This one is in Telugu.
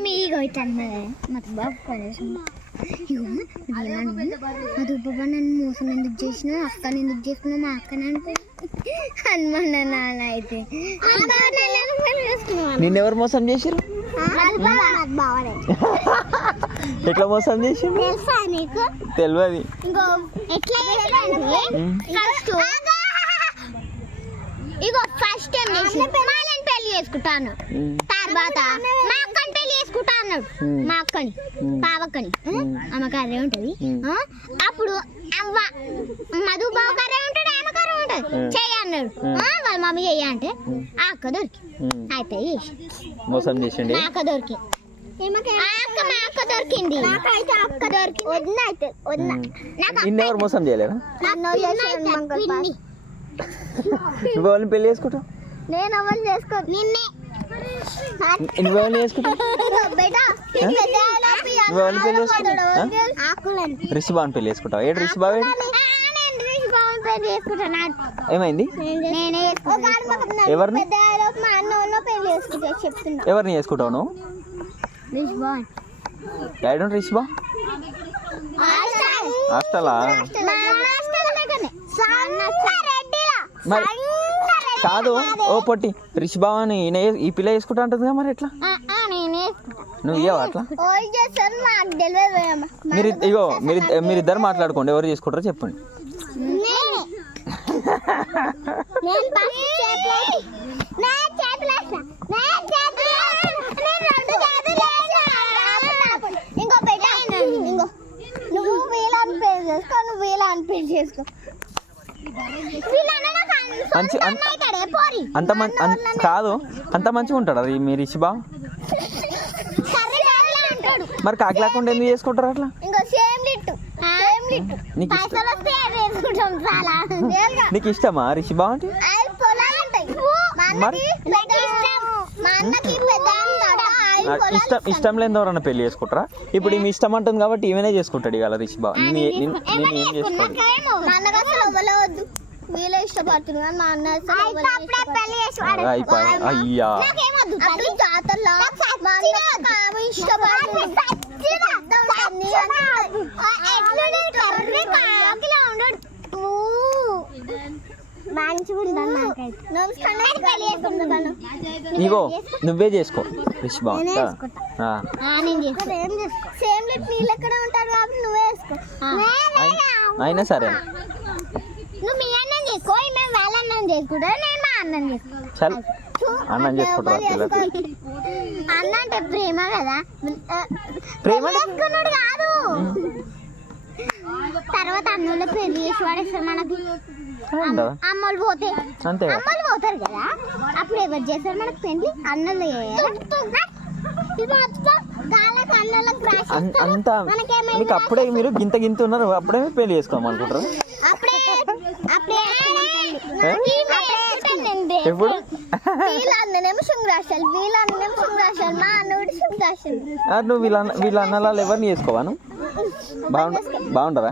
మమ్మీ ఇగో ఇట్లా మతు బాబు ఇగో మధు బాబా నన్ను మోసం ఎందుకు చేసినా అక్కని ఎందుకు చేసుకున్నా మా అక్కని అంటే హనుమాన్ నాన్న అయితే నిన్నెవరు మోసం చేసిరు? ఎట్లా మోసం చేసిరు తెలియదు. ఇగో ఫస్ట్ టైం మాలని పెళ్లి చేసుకుంటాను, తర్వాత మా అక్కని పెళ్లి చేసుకుంటా అన్నాడు. మా అక్కని పావక్కని ఆమె కర్రే ఉంటది. అప్పుడు అవ్వ మధు బావ కర్రే ఉంటాడు, ఆమె కర్రే ఉంటది. చెయ్యి అన్నాడు, వాళ్ళ మమ్మీ చెయ్యి అంటే ఆ అక్క దొరికి అయిపోయి మోసం చేసిండి. మా అక్క దొరికి మా అక్క దొరికింది. నాకైతే అక్క దొరికి వదిన అయితే వదిన. నిన్నెవరు మోసం చేయలేరా? నువ్వు వాళ్ళని పెళ్లి చేసుకుంటావు? నేను ఎవరు చేసుకో నిన్నే నువ్వెవరిని చేసుకుంటావు? నువ్వెవరిని పెళ్లి చేసుకుంటావు? రిషిబాన్ పెళ్లి చేసుకుంటావు? ఏడు రిషిబాబు ఏమైంది? ఎవరిని ఎవరిని చేసుకుంటావు నువ్వు? డాడీ రిషిబా హాస్టలా? మరి కాదు ఓ పొట్టి రిషిబాని ఈ పిల్ల వేసుకుంటా అంటుంది కదా, మరి ఎట్లా నువ్వు ఇయ్యవా అట్లా? ఇగో మీరిద్దరు మాట్లాడుకోండి, ఎవరు చేసుకుంటారో చెప్పండి. నువ్వు వీళ్ళని పెళ్లి చేసుకో, నువ్వు వీళ్ళని పెళ్లి చేసుకో. కాదు అంత మంచిగా ఉంటాడు అది మీ రిషిబా. మరి కాకి లేకుండా ఎందుకు చేసుకుంటారు అట్లా? నీకు ఇష్టమా రిషిబా అంటే? మరి ఇష్టం లేని ఎవరన్నా పెళ్లి చేసుకుంటారా? ఇప్పుడు ఈమె ఇష్టం అంటుంది కాబట్టి ఈమెనే చేసుకుంటాడు ఇవాళ రిషిబా. నేను ఏం చేసుకోండి అయ్యా ఇగో నువ్వే చేసుకో రిషిబా. అయినా సరే అన్నం చేసుకుంటా. అన్న అంటే ప్రేమ కదా, ప్రేమ కాదు. తర్వాత అన్నోళ్ళు పెళ్లి చేసి వాడేస్తారు మనకి. అమ్మలు పోతే అమ్మలు పోతారు కదా, అప్పుడు ఎవరు చేస్తారు మనకు పెళ్లి? అన్నలు అంతా మీకు అప్పుడే మీరు గింత ఉన్నారు, అప్పుడే పెళ్లి చేసుకోమనుకుంటారు. ఎప్పుడు నువ్వు వీళ్ళ అన్నలా ఎవరిని చేసుకోవాను? బాగుండరా?